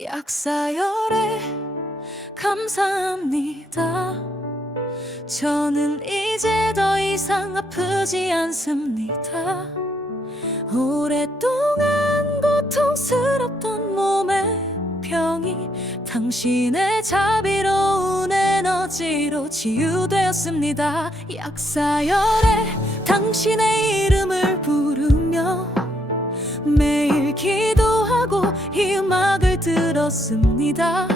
약사열에 감사합니다. 저는 이제 더 이상 아프지 않습니다. 오랫동안 고통스럽던 몸의 병이 당신의 자비로운 에너지로 치유되었습니다. 약사열에 당신의 이름을 부르며 매일 기도하고 이 음악을 들었습니다.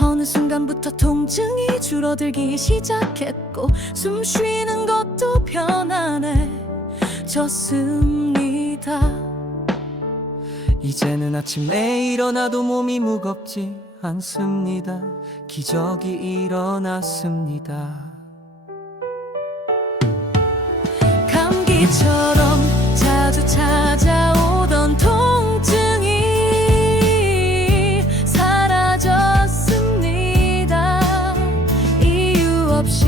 어느 순간부터 통증이 줄어들기 시작했고 숨 쉬는 것도 편안해졌습니다. 이제는 아침에 일어나도 몸이 무겁지 않습니다. 기적이 일어났습니다. 감기처럼 자주 찾아오던 통증이 사라졌습니다. 이유 없이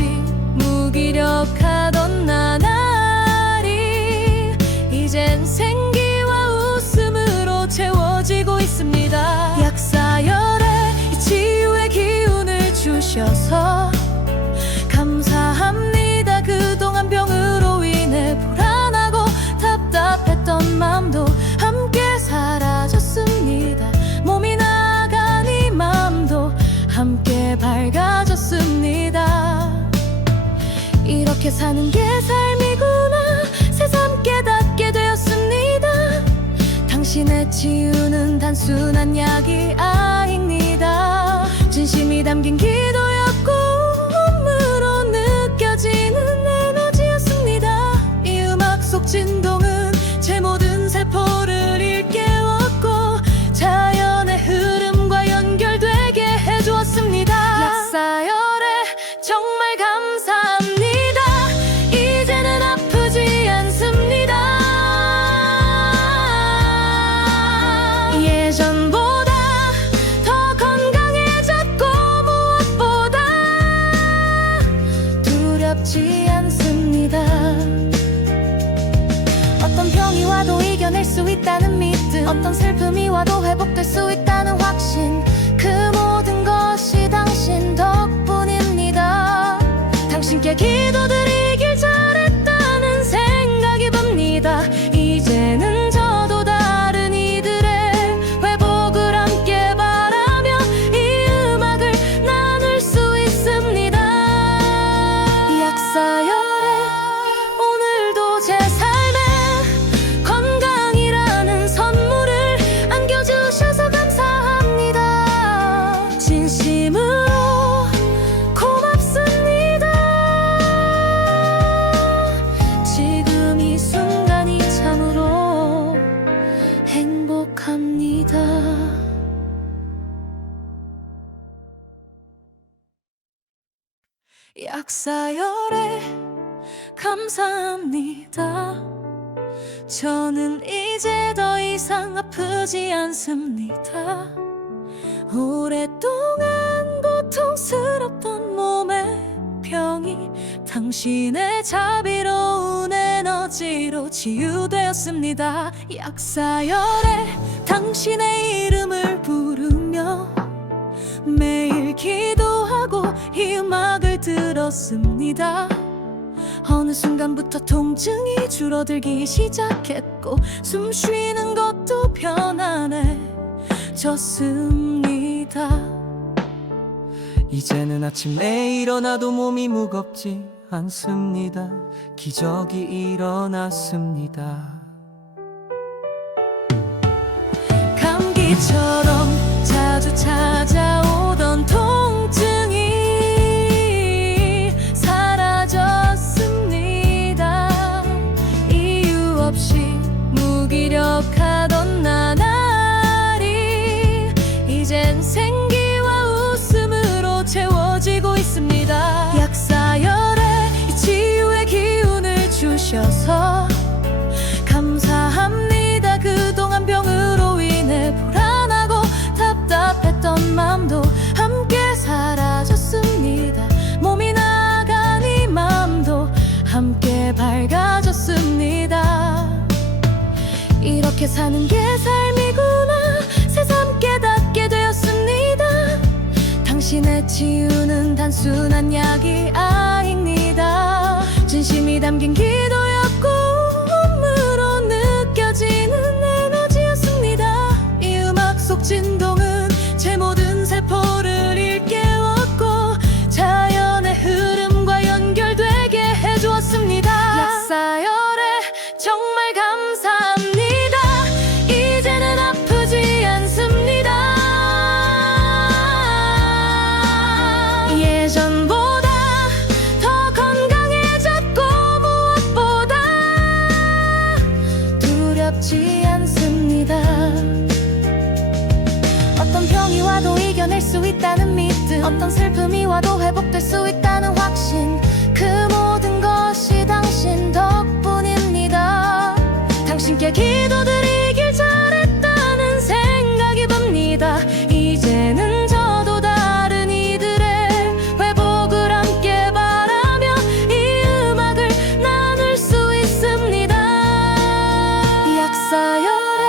무기력하던 나날이 이젠 생기와 웃음으로 채워지고 있습니다. 약사열에 이 치유의 기운을 주셔서 감사합니다. 그동안 병으로 인해 불안하고 답답했던 마음도 함께 사라졌습니다. 몸이 나간 이 마음도 함께 밝아졌습니다. 이렇게 사는 게 삶이구나 새삼 깨닫게 되었습니다. 당신의 치유는 단순한 약이 아닙니다. 진심이 담긴 기도였고 몸으로 느껴지는 에너지였습니다. 이 음악 속 진동은 제 모든 세포를 일깨웠고 자연의 흐름과 연결되게 해주었습니다. 약사열에 정말 감사합니다. 이제는 아프지 않습니다. 예전보다 더 건강해졌고 무엇보다 두렵지 않습니다. 어떤 병이 와도 이겨낼 수 있다는 믿음, 어떤 슬픔이 와도 회복될 수 있다는 확신, 그 모든 것이 당신 덕분입니다. 당신께 기도드리길 잘했다는 생각이 듭니다. 이제는 저도 다른 이들의 회복을 함께 바라며 이 음악을 나눌 수 있습니다. 약사열에 오늘도 제 삶에 건강이라는 선물을 안겨주셔서 감사합니다. 진심으로 고맙습니다. 지금 이 순간이 참으로 행복합니다. 약사열에 감사합니다. 저는 이제 더 이상 아프지 않습니다. 오랫동안 고통스럽던 몸의 병이 당신의 자비로운 에너지로 치유되었습니다. 약사열에 당신의 이름을 부르며 매일 기도하고 이 음악을 들었습니다. 어느 순간부터 통증이 줄어들기 시작했고 숨 쉬는 것도 편안해졌습니다. 이제는 아침에 일어나도 몸이 무겁지 않습니다. 기적이 일어났습니다. 감기처럼 자주 찾아오던 통증이 사라졌습니다. 이유 없이 무기력하던 나날이 이젠 생기와 웃음으로 채워지고 있습니다. 약사열에 이 치유의 기운을 주셔서 감사합니다. 그동안 병으로 인해 불안하고 답답했던 마음도 함께 사라졌습니다. 몸이 나간 이 마음도 함께 밝아졌습니다. 이렇게 사는 게 삶이구나 새삼 깨닫게 당신의 치유는 단순한 약이 아닙니다. 진심이 담긴 기도였고 몸으로 느껴지는 에너지였습니다. 이 음악 속 진동은 제 모든 세포를 일깨웠고 자연의 흐름과 연결되게 해주었습니다. 약사열에 정말 감사합니다. 이제는 아프지 않습니다. 예전보다 더 건강해졌고 무엇보다 두렵지 않습니다. 어떤 병이 와도 이겨낼 수 있다는 믿음, 어떤 슬픔이 와도 회복될 수 있다는 확신, 그 모든 것이 당신 덕분입니다. 당신께 기도드리길 잘했다는 생각이 듭니다. 이제는 저도 다른 이들의 회복을 함께 바라며 이 음악을 나눌 수 있습니다. 약사열에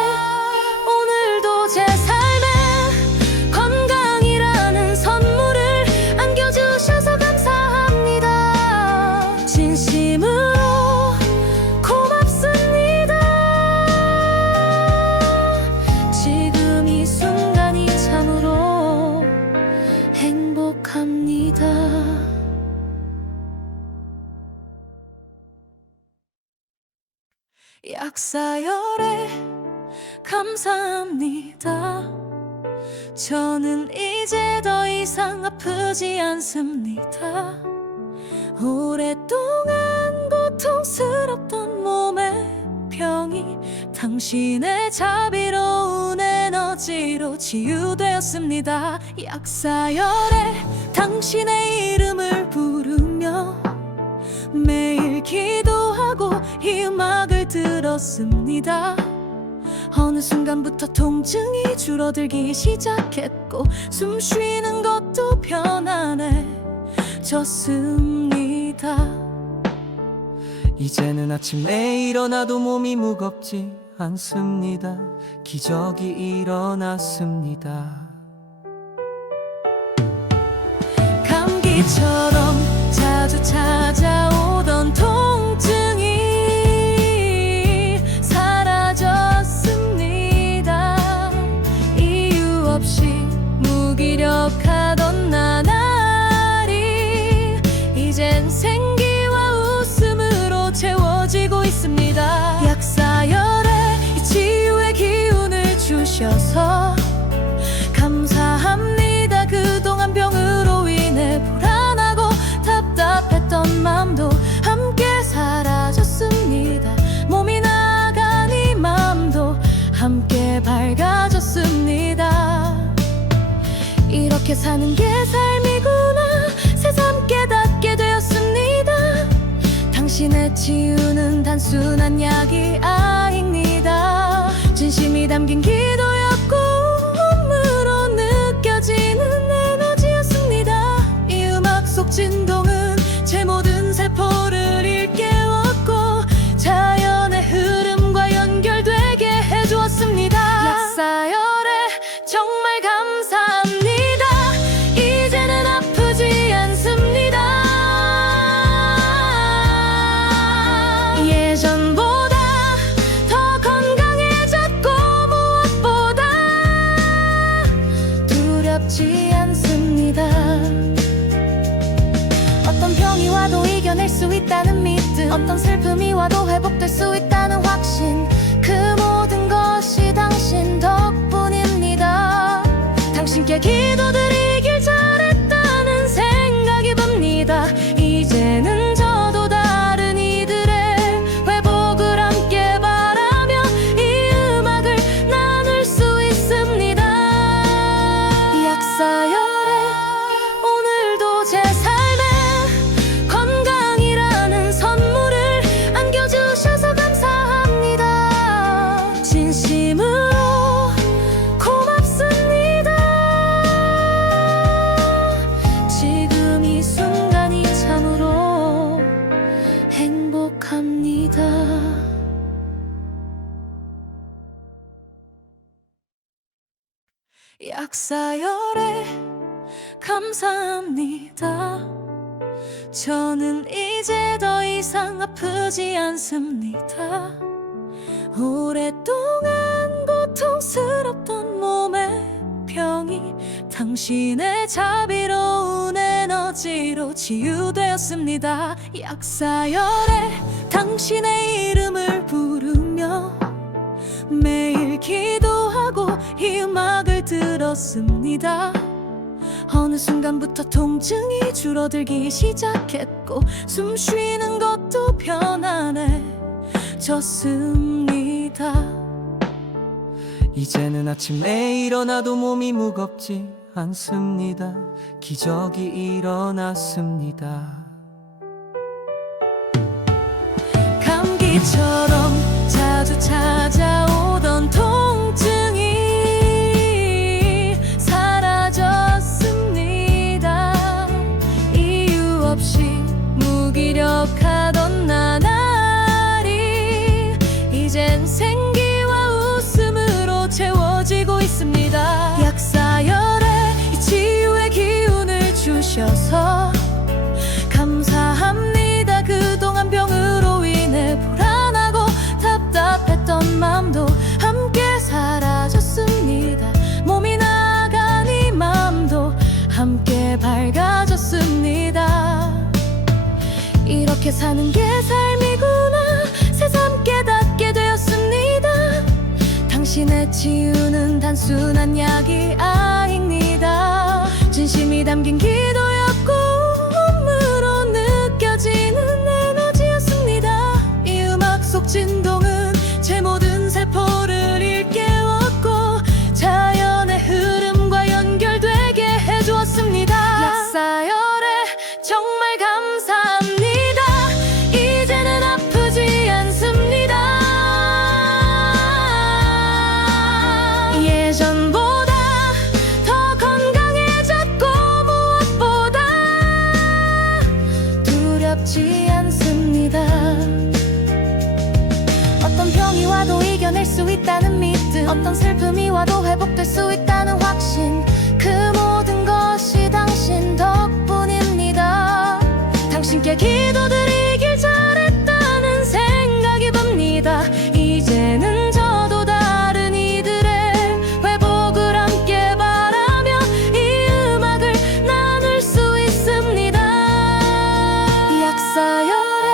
오늘도 제 삶에 건강이라는 선물을 안겨주셔서 감사합니다. 진심으로 고맙습니다. 지금 이 순간이 참으로 행복합니다. 약사열에 감사합니다. 저는 이제 더 이상 아프지 않습니다. 오랫동안 고통스럽던 몸의 병이 당신의 자비로운 에너지로 치유되었습니다. 약사열에 당신의 이름을 부르며 매일 기도하고 이 음악을 들었습니다. 어느 순간부터 통증이 줄어들기 시작했고 숨 쉬는 것도 편안해졌습니다. 이제는 아침에 일어나도 몸이 무겁지 않습니다. 기적이 일어났습니다. 감기처럼 자주 찾아오던 통증이 사라졌습니다. 이유 없이 무기력하던 나날이 이젠 생기와 웃음으로 채워지고 있습니다. 약사열에 이 치유의 기운을 주셔서 감사합니다. 그동안 병으로 인해 불안하고 답답했던 마음도 함께 사라졌습니다. 몸이 나간 이 마음도 함께 밝아졌습니다. 이렇게 사는 게 삶이구나 새삼 깨닫게 되었습니다. 당신의 치유는 단순한 약이 아닙니다. 진심이 담긴 기도였고 몸으로 느껴지는 에너지였습니다. 이 음악 속 진동은 제 모든 세포를 일깨웠고 자연의 흐름과 연결되게 해주었습니다. 약사열에 정말 감사합니다. 이제는 아프지 않습니다. 예전보다 더 건강해졌고 무엇보다 두렵지 않습니다. 어떤 병이 와도 이겨낼 수 있다는 믿음, 어떤 슬픔이 와도 회복될 수 있다는 확신, 그 모든 것이 당신 덕분입니다. 당신께 기도드리길 잘했다는 생각이 듭니다. 이제는 저도 다른 이들의 회복을 함께 바라며 이 음악을 나눌 수 있습니다. 약사열에 오늘도 제 삶에 건강이라는 선물을 안겨주셔서 감사합니다. 진심으로 고맙습니다. 지금 이 순간이 참으로 행복합니다. 약사열에 감사합니다. 저는 이제 더 이상 아프지 않습니다. 오랫동안 고통스럽던 몸의 병이 당신의 자비로운 에너지로 치유되었습니다. 약사열에 당신의 이름을 부르며 매일 기도하고 이 음악을 들었습니다. 어느 순간부터 통증이 줄어들기 시작했고 숨 쉬는 것도 편안해졌습니다. 이제는 아침에 일어나도 몸이 무겁지 않습니다. 기적이 일어났습니다. 감기처럼 자주 찾아오던 통증이 사라졌습니다. 이유 없이 무기력하던 나날이 이젠 생기와 웃음으로 채워지고 있습니다. 약사열에 이 치유의 기운을 주셔서 감사합니다. 그동안 병으로 인해 불안하고 답답했던 마음도 함께 사라졌습니다. 몸이 나간 이 마음도 함께 밝아졌습니다. 이렇게 사는 게 삶이구나 새삼 깨닫게 되었습니다. 당신의 치유는 단순한 약이 아닙니다. 진심이 담긴 기도였고 몸으로 느껴지는 에너지였습니다. 이 음악 속 진동은 제 모든 세포를 일깨웠고 자연의 흐름과 연결되게 해주었습니다. 약사열에 정말 감사합니다. 이제는 아프지 않습니다. 예전보다 더 건강해졌고 무엇보다 두렵지 않습니다. 어떤 병이 와도 이겨낼 수 있다는 믿음, 어떤 슬픔이 와도 회복될 수 있다는 확신, 그 모든 것이 당신 덕분입니다. 당신께 기도드리길 잘했다는 생각이 듭니다. 이제는 저도 다른 이들의 회복을 함께 바라며 이 음악을 나눌 수 있습니다. 약사열에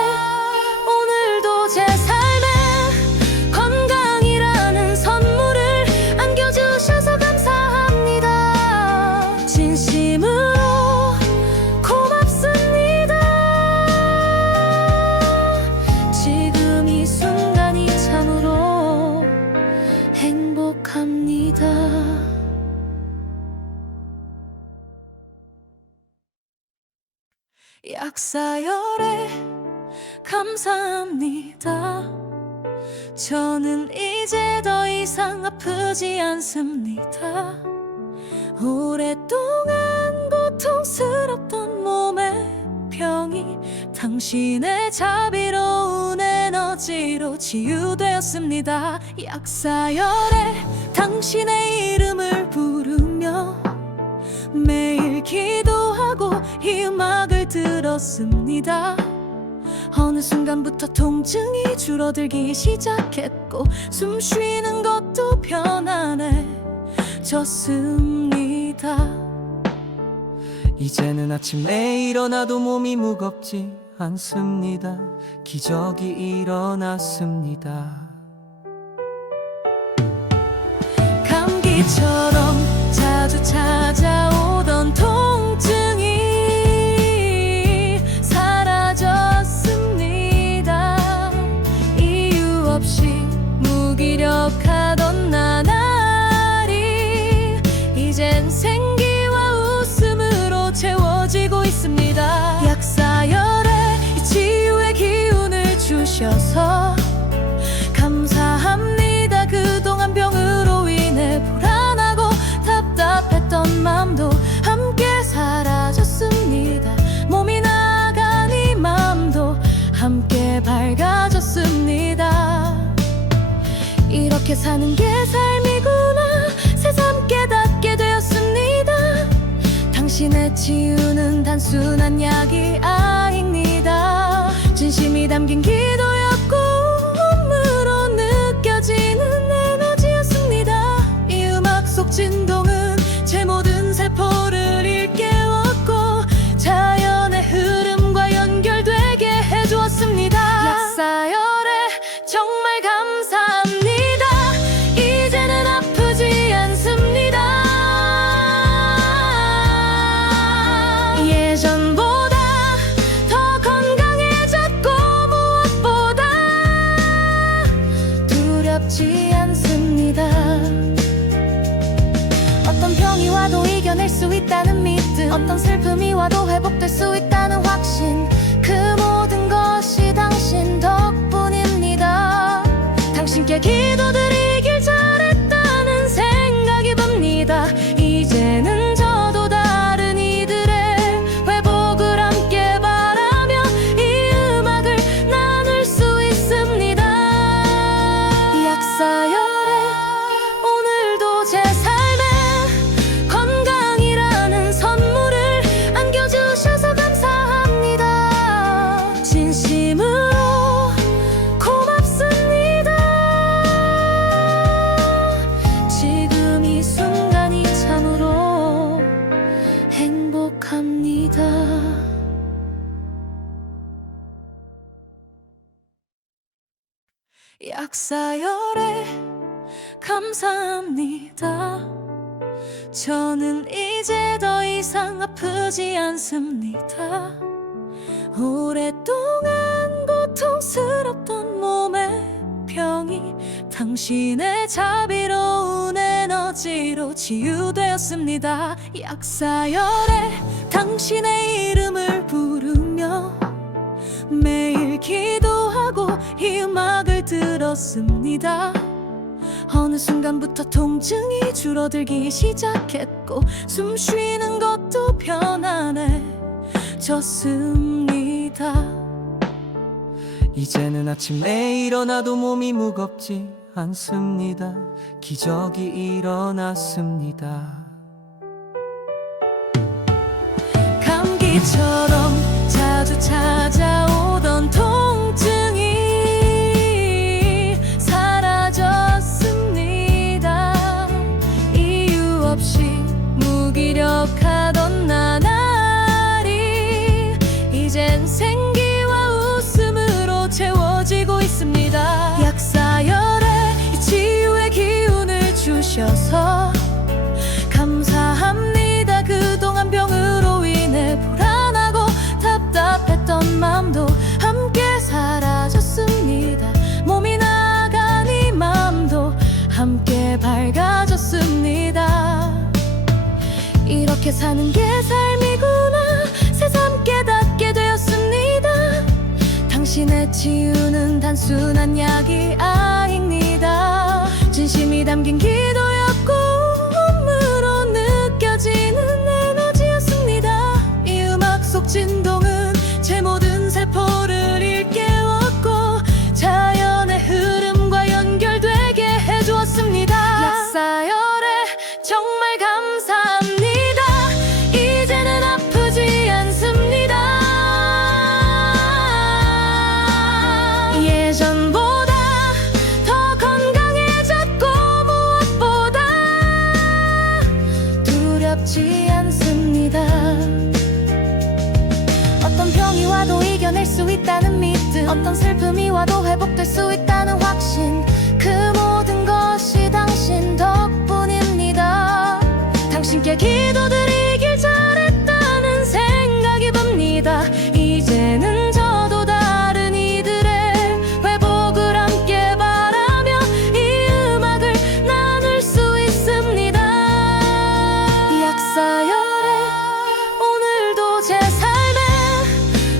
오늘도 제 삶에 건강이라는 선물을 안겨주셔서 감사합니다. 진심으로 고맙습니다. 지금 이 순간이 참으로 행복합니다. 약사열에 감사합니다. 저는 이제 더 이상 아프지 않습니다. 오랫동안 고통스럽던 몸의 병이 당신의 자비로운 에너지로 치유되었습니다. 약사열에 당신의 이름을 부르며 매일 기도하고 이 음악을 들었습니다. 어느 순간부터 통증이 줄어들기 시작했고 숨 쉬는 것도 편안해졌습니다. 이제는 아침에 일어나도 몸이 무겁지 않습니다. 기적이 일어났습니다. 감기처럼 자주 찾아오던 통증이 사라졌습니다. 이유 없이 무기력하던 나날이 이젠 생기와 웃음으로 채워지고 있습니다. 약사열에 이 치유의 기운을 주셔서 감사합니다. 그동안 병으로 인해 불안하고 답답했던 마음도 함께 사라졌습니다. 몸이 나간 이 마음도 함께 밝아졌습니다. 이렇게 사는 게 삶이구나 새삼 깨닫게 되었습니다. 당신 당신의 치유는 단순한 약이 아닙니다. 진심이 담긴 기도였고 몸으로 느껴지는 에너지였습니다. 이 음악 속 진동은 제 모든 세포를 일깨웠고 자연의 흐름과 연결되게 해주었습니다. 약사열에 정말 감사합니다. 이제는 아프지 않습니다. 예전보다 더 건강해졌고 무엇보다 두렵지 않습니다. 어떤 병이 와도 이겨낼 수 있다는 믿음, 어떤 슬픔이 와도 회복될 수 있다는 확신, 그 모든 것이 당신 덕분입니다. 당신께 기도드리길 잘했다는 생각이 듭니다. 이제는 저도 다른 이들의 회복을 함께 바라며 이 음악을 나눌 수 있습니다. 약사열에 오늘도 제 삶에 건강이라는 선물을 안겨주셔서 감사합니다. 진심으로 고맙습니다. 지금 이 순간이 참으로 행복합니다. 약사열에 감사합니다. 저는 이제 더 이상 아프지 않습니다. 오랫동안 고통스럽던 몸의 병이 당신의 자비로운 에너지로 치유되었습니다. 약사열에 당신의 이름을 부르며 매일 기도하고 이 음악을 들었습니다. 어느 순간부터 통증이 줄어들기 시작했고 숨 쉬는 것도 편안해졌습니다. 이제는 아침에 일어나도 몸이 무겁지 않습니다. 기적이 일어났습니다. 감기처럼 자주 찾아오던 통증이 사라졌습니다. 이유 없이 무기력하던 나날이 이젠 생기와 웃음으로 채워지고 있습니다. 약사열에 이 치유의 기운을 주셔서 감사합니다. 그동안 병으로 인해 불안하고 답답했던 마음도 함께 사라졌습니다. 몸이 나간 이 마음도 함께 밝아졌습니다. 이렇게 사는 게 삶이구나 새삼 깨닫게 되었습니다. 당신의 치유는 단순한 약이 아닙니다. 진심이 담긴 기도였고 몸으로 느껴지는 에너지였습니다. 이 음악 속 진동은 제 모든 세포를 일깨웠고 자연의 흐름과 연결되게 해주었습니다. 약사열에 정말 감사합니다. 이제는 아프지 않습니다. 예전보다 더 건강해졌고 무엇보다 두렵지 않습니다. 어떤 병이 와도 이겨낼 수 있다는 믿음, 어떤 슬픔이 와도 회복될 수 있다는 확신, 그 모든 것이 당신 덕분입니다. 당신께 기도드리길 잘했다는 생각이 듭니다. 이제는 저도 다른 이들의 회복을 함께 바라며 이 음악을 나눌 수 있습니다. 약사열에 오늘도 제 삶에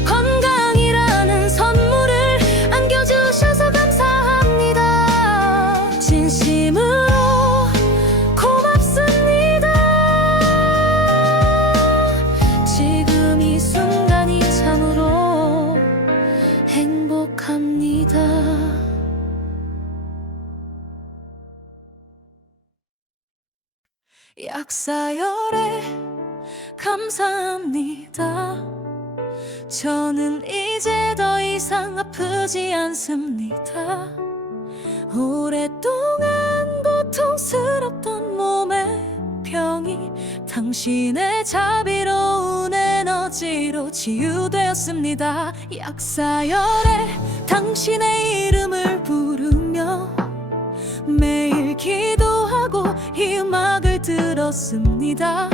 건강이라는 선물을 안겨주셔서 감사합니다. 진심으로 고맙습니다. 지금 이 순간이 참으로 행복합니다. 약사열에 감사합니다. 저는 이제 더 이상 아프지 않습니다. 오랫동안 고통스럽던 몸의 병이 당신의 자비로운 에너지로 치유되었습니다. 약사열에 당신의 이름을 부르며 매일 기도하고 이 음악을 들었습니다.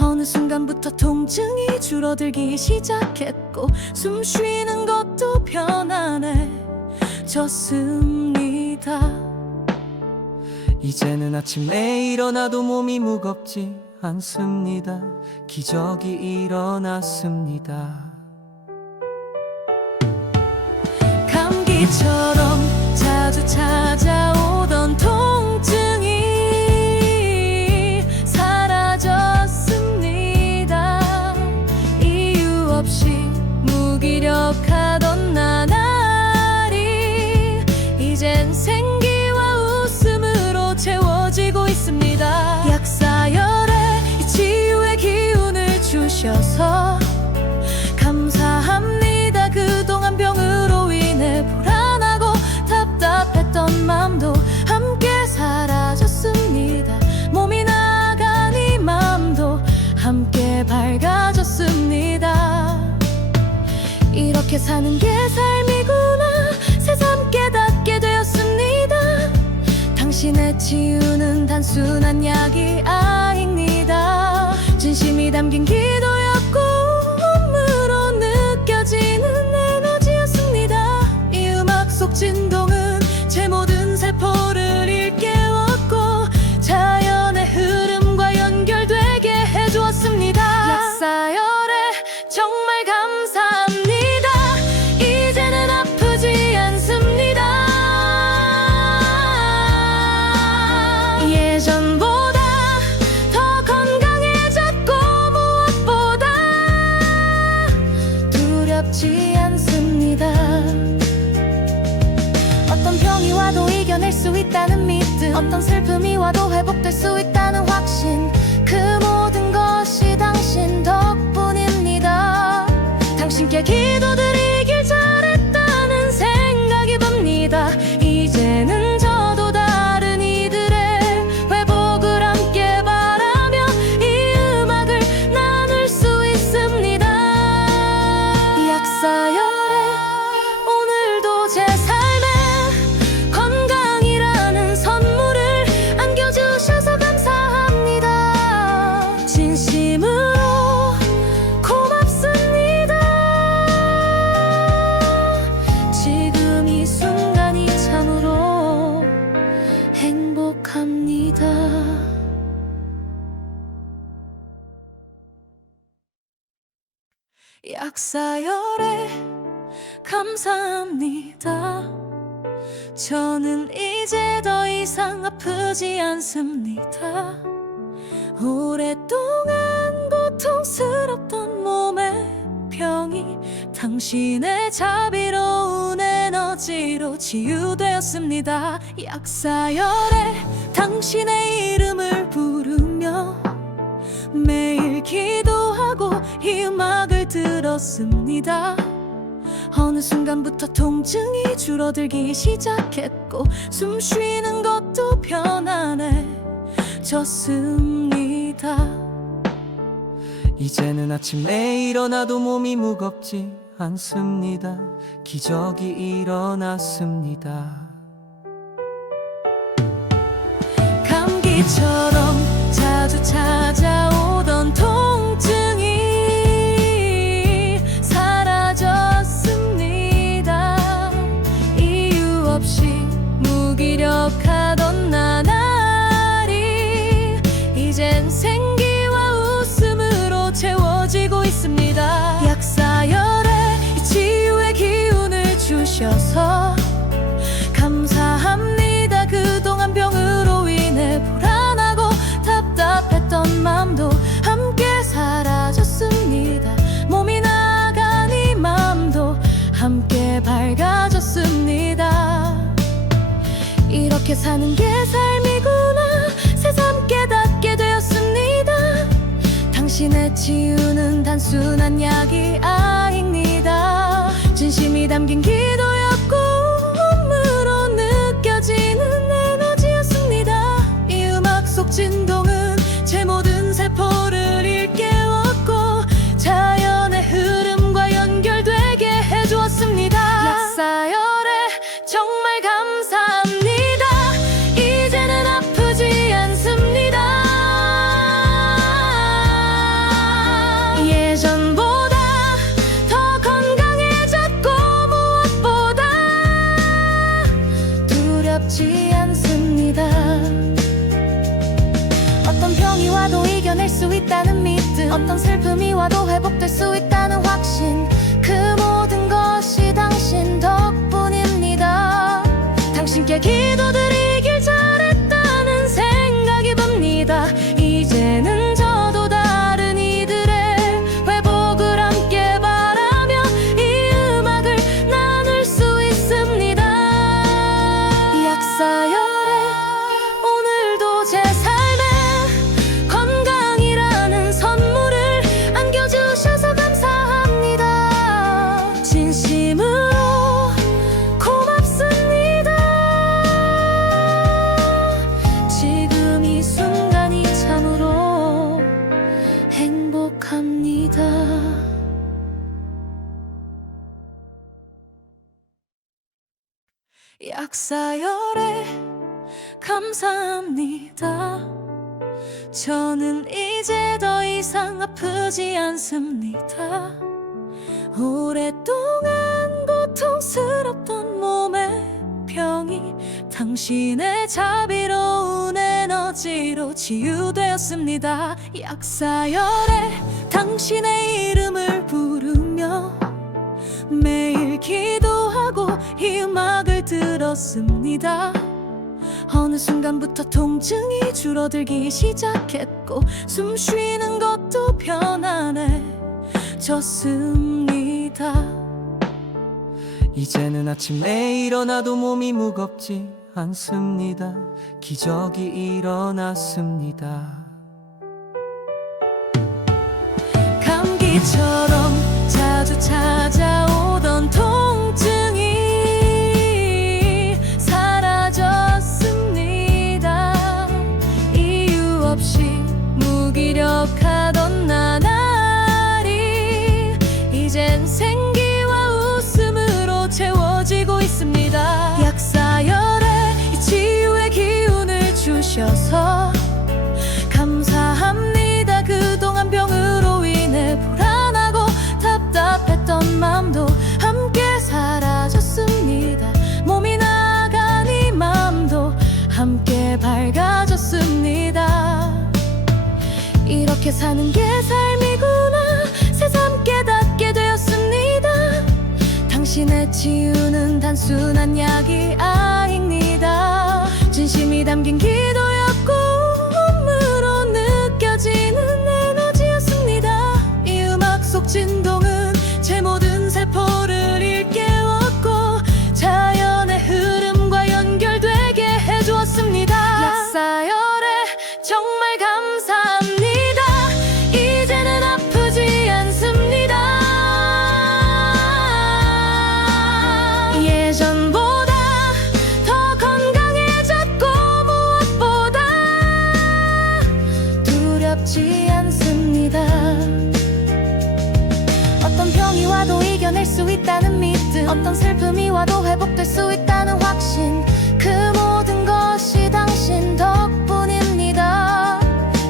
어느 순간부터 통증이 줄어들기 시작했고 숨 쉬는 것도 편안해졌습니다. 이제는 아침에 일어나도 몸이 무겁지 않습니다. 기적이 일어났습니다. 감기처럼 자주 찾아오던 통증이 사라졌습니다. 이유 없이 무기력하던 나날이 이젠 생기와 웃음으로 채워지고 있습니다. 약사열에 이 치유의 기운을 주셔서 감사합니다. 그동안 병으로 인해 불안하고 답답했던 마음도 함께 사라졌습니다. 몸이 나간 이 마음도 함께 밝아졌습니다. 이렇게 사는 게 삶이구나 새삼 깨닫게 되었습니다. 당신의 치유는 단순한 약이 아닙니다. 진심이 담긴 기도였고 몸으로 느껴지는 에너지였습니다. 이 음악 속 진동은 제 모든 세포를 일깨웠고 자연의 흐름과 연결되게 해주었습니다. 약사열에 정말 감사합니다. 이제는 아프지 않습니다. 예전보다 더 건강해졌고 무엇보다 두렵지 않습니다. 어떤 병이 와도 이겨낼 수 있다는 믿음, 어떤 슬픔이 와도 회복될 수 있다는 확신, 그 모든 것이 당신 덕분입니다. 당신께 기도드리길 잘했다는 생각이 듭니다. 이제는 저도 다른 이들의 회복을 함께 바라며 이 음악을 나눌 수 있습니다. 약사열에 오늘도 제 삶에 건강이라는 선물을 안겨주셔서 감사합니다. 진심으로 고맙습니다. 지금 이 순간이 참으로 행복합니다. 약사열에 감사합니다. 저는 이제 더 이상 아프지 않습니다. 오랫동안 고통스럽던 몸의 병이 당신의 자비로운 에너지로 치유되었습니다. 약사열에 당신의 이름을 부르며 매일 기도하고 이 음악을 들었습니다. 어느 순간부터 통증이 줄어들기 시작했고 숨 쉬는 것도 편안해졌습니다. 이제는 아침에 일어나도 몸이 무겁지 않습니다. 기적이 일어났습니다. 감기처럼 자주 찾아오던 통증이 사라졌습니다. 이유 없이 무기력하던 나날이 이젠 생기와 웃음으로 채워지고 있습니다. 약사열에 이 치유의 기운을 주셔서 감사합니다. 그동안 병으로 인해 불안하고 답답했던 마음도 함께 사라졌습니다. 몸이 나간 이 마음도 함께 밝아졌습니다. 이렇게 사는 게 삶이구나 새삼 깨닫게 되었습니다. 당신의 치유는 단순한 약이 아닙니다. 진심이 담긴 기도였고 몸으로 느껴지는 에너지였습니다. 이 음악 속 진동은 제 모든 세포를 일깨웠고 자연의 흐름과 연결되게 해주었습니다. 약사열에 정말 감사합니다. 이제는 아프지 않습니다. 예전보다 더 건강해졌고 무엇보다 두렵지 않습니다. 어떤 병이 와도 이겨낼 수 있다는 믿음, 어떤 슬픔이 와도 회복될 수 있다는 확신, 그 모든 것이 당신 덕분입니다. 당신께 기도드리길 잘했다는 생각이 듭니다. 이제는 저도 다른 이들의 회복을 함께 바라며 이 음악을 나눌 수 있습니다. 약사열에 오늘도 제 삶에 건강이라는 선물을 안겨주셔서 감사합니다. 진심으로 고맙습니다. 지금 이 순간이 참으로 행복합니다. 약사열에 감사합니다. 저는 이제 더 이상 아프지 않습니다. 오랫동안 고통스럽던 몸의 병이 당신의 자비로운 에너지로 치유되었습니다. 약사열에 당신의 이름을 부르며 매일 기도하고 이 음악을 들었습니다. 어느 순간부터 통증이 줄어들기 시작했고 숨 쉬는 것도 편안해졌습니다. 이제는 아침에 일어나도 몸이 무겁지 않습니다. 기적이 일어났습니다. 감기처럼 자주 찾아오던 통증이 사라졌습니다. 이유 없이 무기력하던 나날이 이젠 생기와 웃음으로 채워지고 있습니다. 약사열에 이 치유의 기운을 주셔서 감사합니다. 그동안 병으로 인해 불안하고 답답했던 마음도 함께 사라졌습니다. 몸이 나간 이 마음도 함께 밝아졌습니다. 이렇게 사는 게 삶이구나 새삼 깨닫게 되었습니다. 당신의 치유는 단순한 약이 아닙니다. 진심이 담긴 기도였고 몸으로 느껴지는 에너지였습니다. 이 음악 속 진동은 제 모든 세포를 일깨웠고 자연의 흐름과 연결되게 해주었습니다. 약사열에 정말 감사합니다. 이제는 아프지 않습니다. 예전보다 더 건강해졌고 무엇보다 두렵지 않습니다. 어떤 병이 와도 이겨낼 수 있다는 믿음, 어떤 슬픔이 와도 회복될 수 있다는 확신, 그 모든 것이 당신 덕분입니다.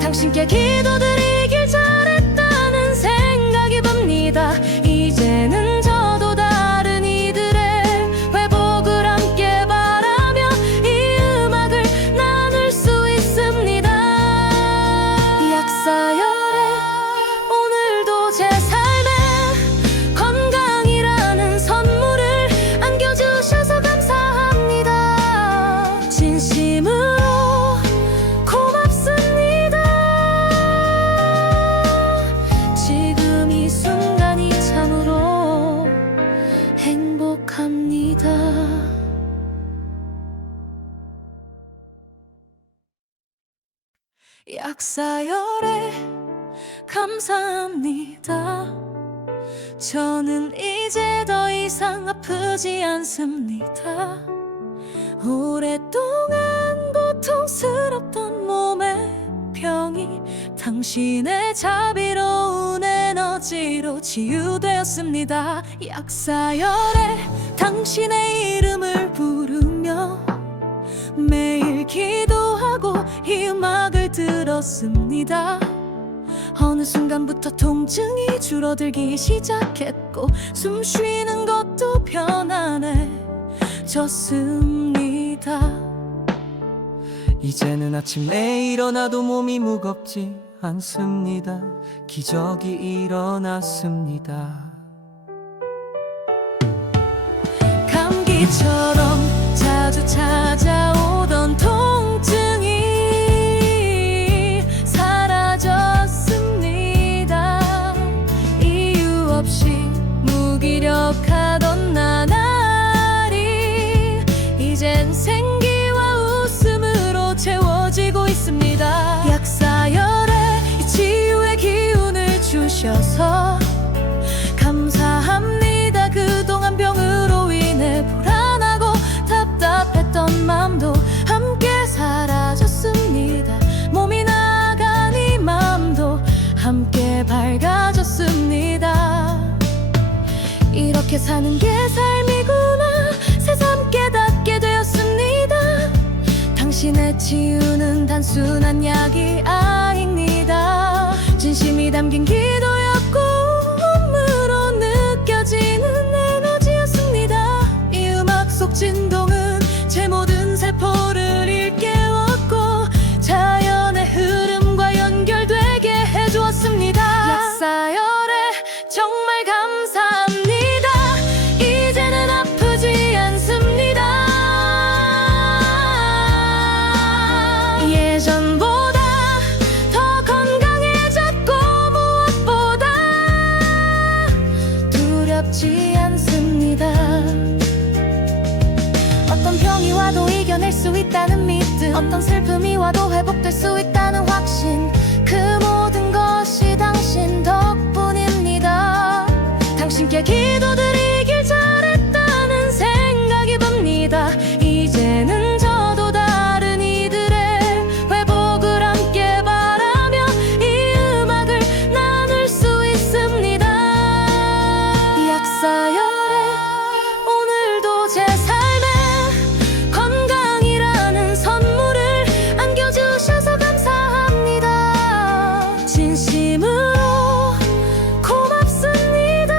당신께 기도드리길 잘했다는 생각이 듭니다. 이제는 저도 다른 이들의 회복을 함께 바라며 이 음악을 나눌 수 있습니다. 약사열에 오늘도 제 삶에 건강이라는 선물을 안겨주셔서 감사합니다. 진심으로 고맙습니다. 지금 이 순간이 참으로 행복합니다. 약사열에 감사합니다. 감사합니다. 저는 이제 더 이상 아프지 않습니다. 오랫동안 고통스럽던 몸의 병이 당신의 자비로운 에너지로 치유되었습니다. 약사열에 당신의 이름을 부르며 매일 기도하고 이 음악을 들었습니다. 어느 순간부터 통증이 줄어들기 시작했고 숨 쉬는 것도 편안해졌습니다. 이제는 아침에 일어나도 몸이 무겁지 않습니다. 기적이 일어났습니다. 감기처럼 자주 찾아오던 통증이 사라졌습니다. 이유 없이 무기력하던 나날이 이젠 생기와 웃음으로 채워지고 있습니다. 약사열에 이 치유의 기운을 주셔서 감사합니다. 그동안 병으로 인해 불안하고 답답했던 마음도 함께 사라졌습니다. 몸이 나간 이 마음도 함께 밝아졌습니다. 이렇게 사는 게 삶이구나 새삼 깨닫게 되었습니다. 당신의 치유는 단순한 약이 아닙니다. 진심이 담긴 기도였고 몸으로 느껴지는 에너지였습니다. 이 음악 속 진동은 제 모든 세포를 일깨웠고 자연의 흐름과 연결되게 해주었습니다. 약사열에 정말 감사합니다. 이제는 아프지 않습니다. 예전보다 더 건강해졌고 무엇보다 두렵지 않습니다. 어떤 병이 와도 이겨낼 수 있다는 믿음, 어떤 슬픔이 와도 회복될 수 있다는 확신, 그 모든 것이 당신 덕분입니다. 당신께 기도드리길 잘했다는 생각이 듭니다. 이제는 저도 다른 이들의 회복을 함께 바라며 이 음악을 나눌 수 있습니다. 약사열에 오늘도 제 삶에 건강이라는 선물을 안겨주셔서 감사합니다. 진심으로 고맙습니다.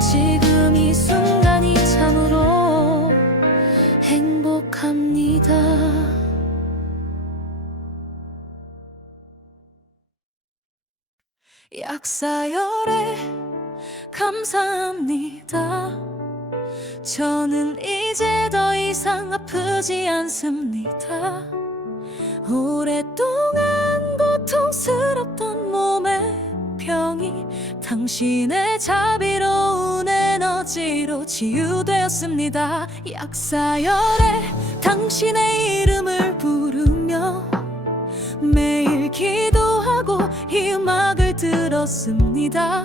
지금 이 순간이 참으로 행복합니다. 약사열에 감사합니다. 저는 이제 더 이상 아프지 않습니다. 오랫동안 고통스럽던 몸의 병이 당신의 자비로운 에너지로 치유되었습니다. 약사열에 당신의 이름을 부르며 매일 기도하고 이 음악을 들었습니다.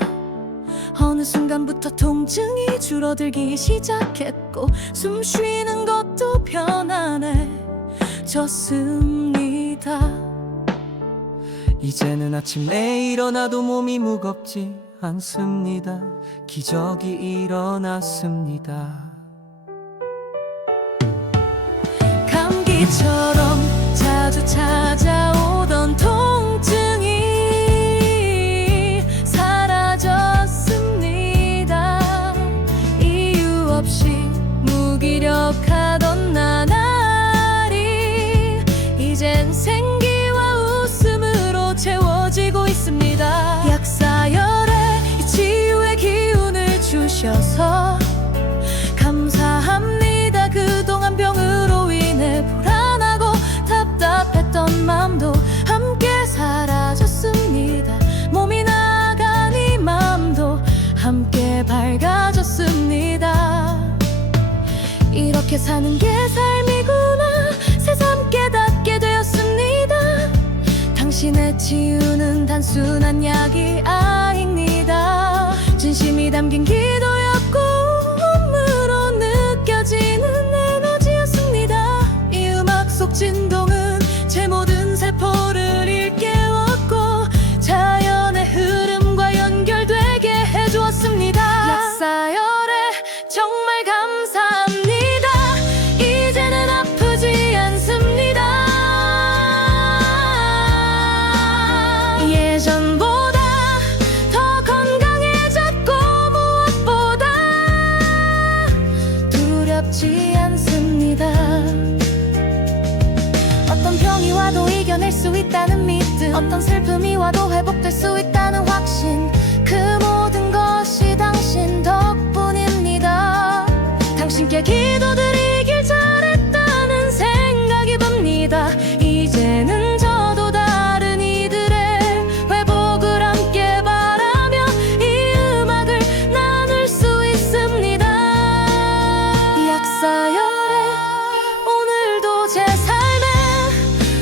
어느 순간부터 통증이 줄어들기 시작했고 숨 쉬는 것도 편안해졌습니다. 이제는 아침에 일어나도 몸이 무겁지 않습니다. 기적이 일어났습니다. 감기처럼 자주 찾아오던 통증이 사라졌습니다. 이유 없이 무기력하던 나날이 이젠 생기와 웃음으로 채워지고 있습니다. 약사열에 이 치유의 기운을 주셔서 감사합니다. 그동안 병으로 인해 불안하고 답답했던 마음도 함께 사라졌습니다. 몸이 나간 이 마음도 함께 밝아졌습니다. 이렇게 사는 게 삶이구나 새삼 깨닫게 되었습니다. 당신의 당신의 치유는 단순한 약이 아닙니다. 진심이 담긴 기도였고 몸으로 느껴지는 에너지였습니다. 이 음악 속 진동은 제 모든 세포를 일깨웠고 자연의 흐름과 연결되게 해주었습니다. 약사열에 정말 감사합니다. 이제는 아프지 않습니다. 예전보다 더 건강해졌고 무엇보다 두렵지 않습니다. 어떤 병이 와도 이겨낼 수 있다는 믿음, 어떤 슬픔이 와도 회복될 수 있다는 확신, 그 모든 것이 당신 덕분입니다. 당신께 기도드리길 잘했다는 생각이 듭니다. 이제는 저도 다른 이들의 회복을 함께 바라며 이 음악을 나눌 수 있습니다. 약사열에 오늘도 제 삶에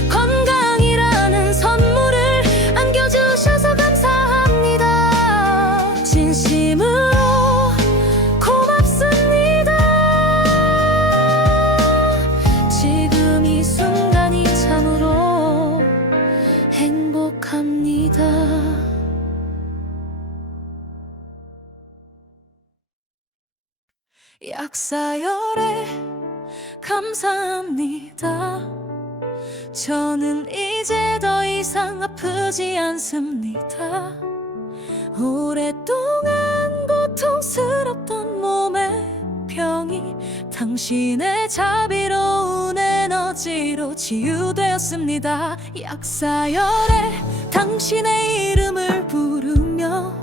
건강이라는 선물을 안겨주셔서 감사합니다. 진심으로 고맙습니다. 지금 이 순간이 참으로 행복합니다. 약사열에 감사합니다. 저는 이제 더 이상 아프지 않습니다. 오랫동안 고통스럽던 몸의 병이 당신의 자비로운 에너지로 치유되었습니다. 약사열에 당신의 이름을 부르며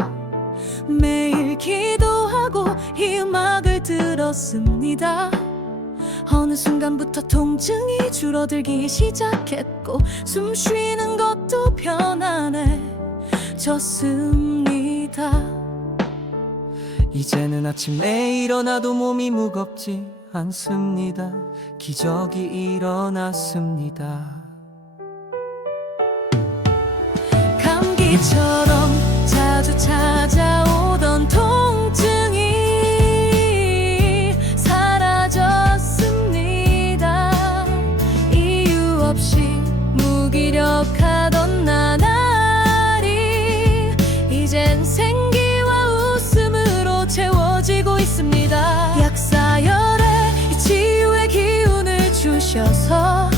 매일 기도하고 이 음악을 들었습니다. 어느 순간부터 통증이 줄어들기 시작했고 숨 쉬는 것도 편안해졌습니다. 이제는 아침에 일어나도 몸이 무겁지 않습니다. 기적이 일어났습니다. 감기처럼 자주 찾아오던 통증이 사라졌습니다. 이유 없이 무기력하던 나날이 이젠 생기와 웃음으로 채워지고 있습니다. 약사열에 이 치유의 기운을 주셔서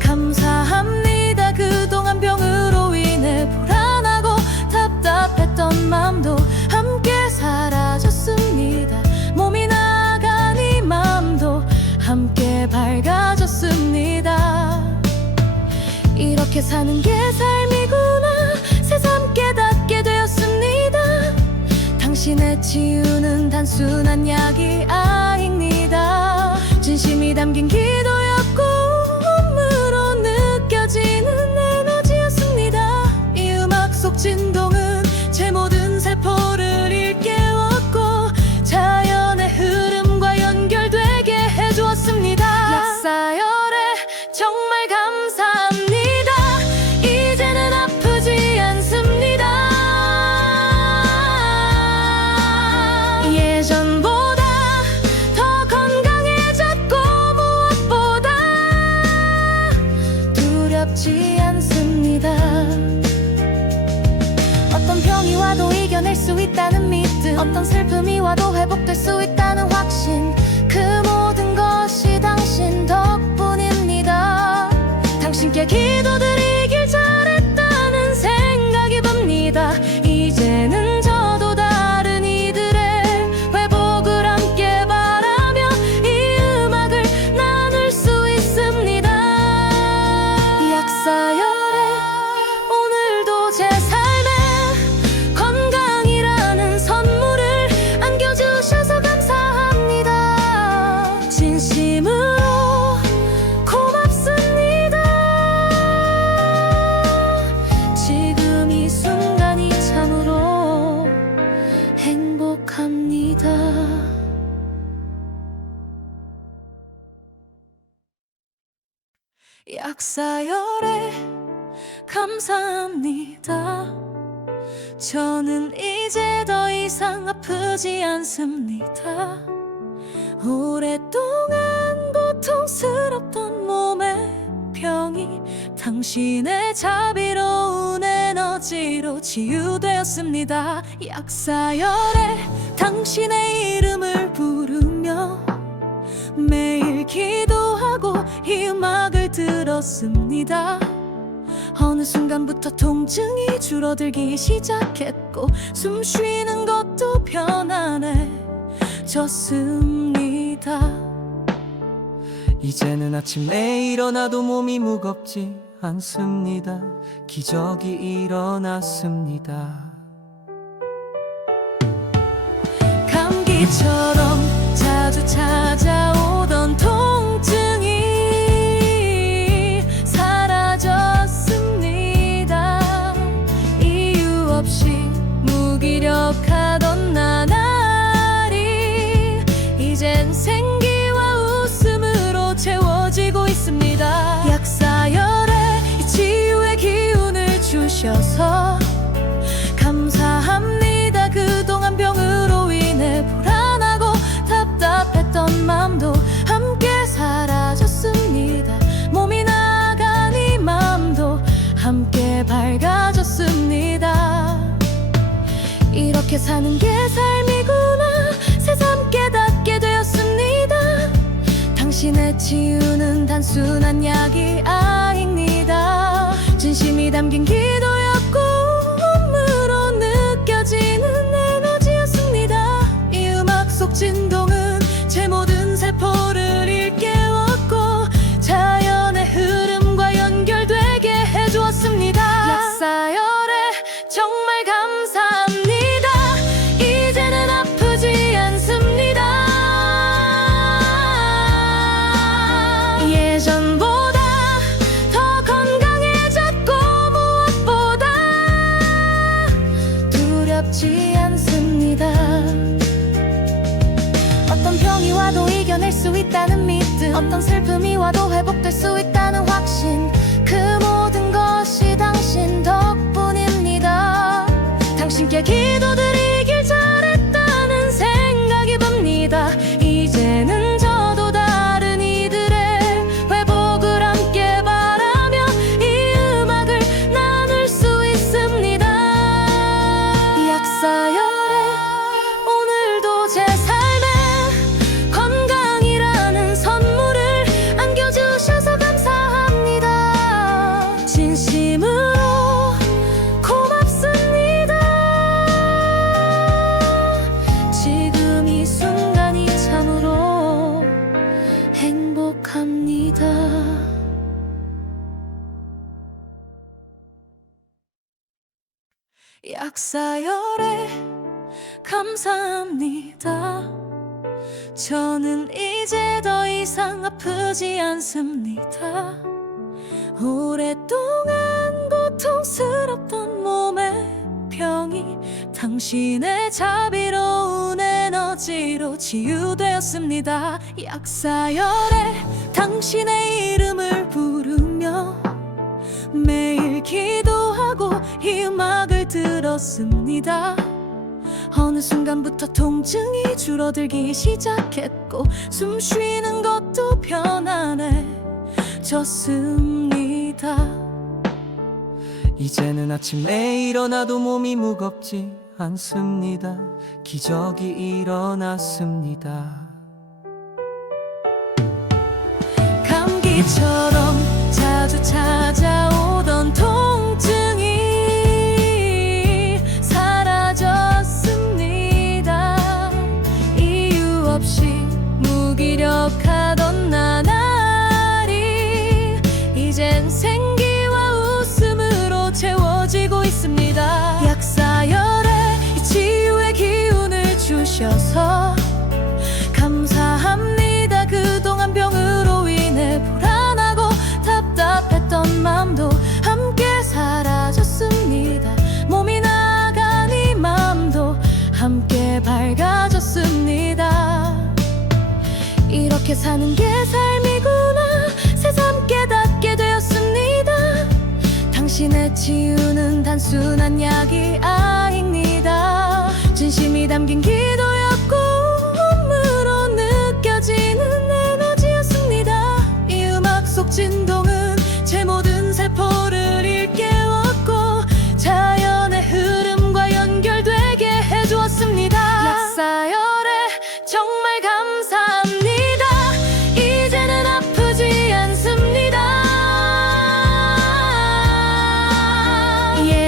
감사합니다. 그동안 병으로 인해 불안하고 답답했던 마음도 함께 사라졌습니다. 몸이 나간 이 마음도 함께 밝아졌습니다. 이렇게 사는 게 삶이구나 새삼 깨닫게 되었습니다. 당신의 치유는 단순한 약이 아닙니다. 진심이 담긴 기도였고 몸으로 느껴지는 에너지였습니다. 이 음악 속 진동은 제 모든 세포를 일깨웠고 자연의 흐름과 연결되게 해주었습니다. 약사열에 정말 감사합니다. 이제는 아프지 않습니다. 예전보다 더 건강해졌고 무엇보다 두렵지 않습니다. 어떤 병이 와도 이겨낼 수 있다는 믿음, 어떤 슬픔이 와도 회복될 수 있다는 확신, 그 모든 것이 당신 덕분입니다. 당신께 기도드리길 잘했다는 생각이 듭니다. 이제는 저도 다른 이들의 회복을 함께 바라며 이 음악을 나눌 수 있습니다. 약사열에 오늘도 제 삶에 건강이라는 선물을 안겨주셔서 감사합니다. 진심으로 고맙습니다. 지금 이 순간이 참으로 행복합니다. 약사열에 감사합니다. 저는 이제 더 이상 아프지 않습니다. 오랫동안 고통스럽던 몸의 병이 당신의 자비로운 에너지로 치유되었습니다. 약사열에 당신의 이름을 부르며 매일 기도하고 이 음악을 들었습니다. 어느 순간부터 통증이 줄어들기 시작했고 숨 쉬는 것도 편안해졌습니다. 이제는 아침에 일어나도 몸이 무겁지 않습니다. 기적이 일어났습니다. 감기처럼 자주 찾아오던 통증이 사라졌습니다. 이유 없이 무기력하던 나날이 이젠 생기와 웃음으로 채워지고 있습니다. 약사열에 이 치유의 기운을 주셔서 감사합니다. 그동안 병으로 인해 불안하고 답답했던 마음도 함께 사라졌습니다. 몸이 나간 이 마음도 함께 밝아졌습니다. 이렇게 사는 게 삶이구나 새삼 깨닫게 되었습니다. 당신의 치유는 단순한 약이 아닙니다. 진심이 담긴 기도였고 몸으로 느껴지는 에너지였습니다. 이 음악 속 진동은 제 모든 세포를 일깨웠고 자연의 흐름과 연결되게 해주었습니다. 약사열에 정말 감사합니다. 이제는 아프지 않습니다. 예전보다 더 건강해졌고 무엇보다 두렵지 않습니다. 어떤 병이 와도 이겨낼 수 있다는 믿음, 어떤 슬픔이 와도 회복될 수 있다는 확신, 그 모든 것이 당신 덕분입니다. 당신께 기도드리길 잘했다는 생각이 듭니다. 이제는 저도 다른 이들의 회복을 함께 바라며 이 음악을 나눌 수 있습니다. 약사열에 오늘도 제 삶에 건강이라는 선물을 안겨주셔서 감사합니다. 진심으로 고맙습니다. 지금 이 순간이 참으로 행복합니다. 약사열에 감사합니다. 저는 이제 더 이상 아프지 않습니다. 오랫동안 고통스럽던 몸의 병이 당신의 자비로운 에너지로 치유되었습니다. 약사열에 당신의 이름을 부르며 매일 기도하고 이 음악을 들었습니다. 어느 순간부터 통증이 줄어들기 시작했고 숨 쉬는 것도 편안해졌습니다. 이제는 아침에 일어나도 몸이 무겁지 않습니다. 기적이 일어났습니다. 감기처럼 자주 찾아오던 통증이 사라졌습니다. 이유 없이 무기력하던 나날이 이젠 생기와 웃음으로 채워지고 있습니다. 약사열에 이 치유의 기운을 주셔서 감사합니다. 그동안 병으로 인해 불안하고 답답했던 마음도 함께 사라졌습니다. 몸이 나간 이 마음도 함께 밝아졌습니다. 이렇게 사는 게 삶이구나 새삼 깨닫게 되었습니다. 당신의 당신의 치유는 단순한 약이 아닙니다. 진심이 담긴 기도였고 몸으로 느껴지는 에너지였습니다. 이 음악 속 진동은 제 모든 세포를 일깨웠고 자연의 흐름과 연결되게 해주었습니다. 약사열에 정말 감사합니다. 이제는 아프지 않습니다.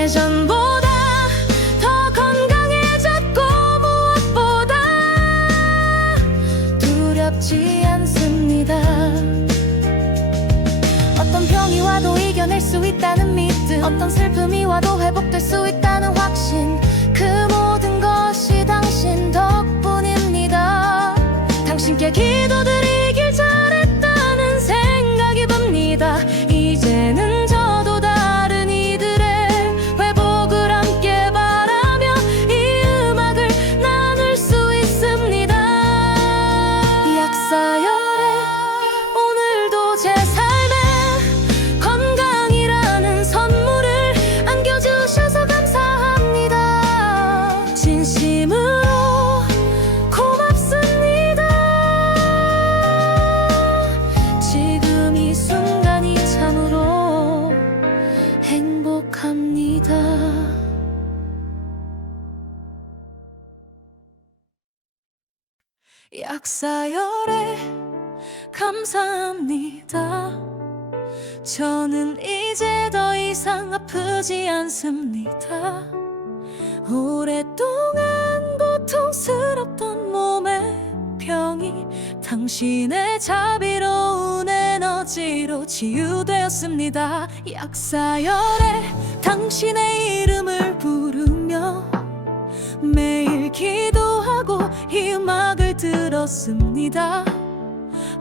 예전보다 더 건강해졌고 무엇보다 두렵지 않습니다. 어떤 병이 와도 이겨낼 수 있다는 믿음, 어떤 슬픔이 와도 회복될 수 있다는 확신, 그 모든 것이 당신 덕분입니다. 당신께 기도드리길 잘했다는 생각이 듭니다. 이제는 저도 다른 이들의 회복을 함께 바라며 이 음악을 나눌 수 있습니다. 약사열에 오늘도 제 삶에 건강이라는 선물을 안겨주셔서 감사합니다. 진심으로 고맙습니다. 지금 이 순간이 참으로 행복합니다. 약사열에 감사합니다. 저는 이제 더 이상 아프지 않습니다. 오랫동안 고통스럽던 몸의 병이 당신의 자비로운 에너지로 치유되었습니다. 약사열에 당신의 이름을 부르며 매일 기도하고 이 음악을 들었습니다.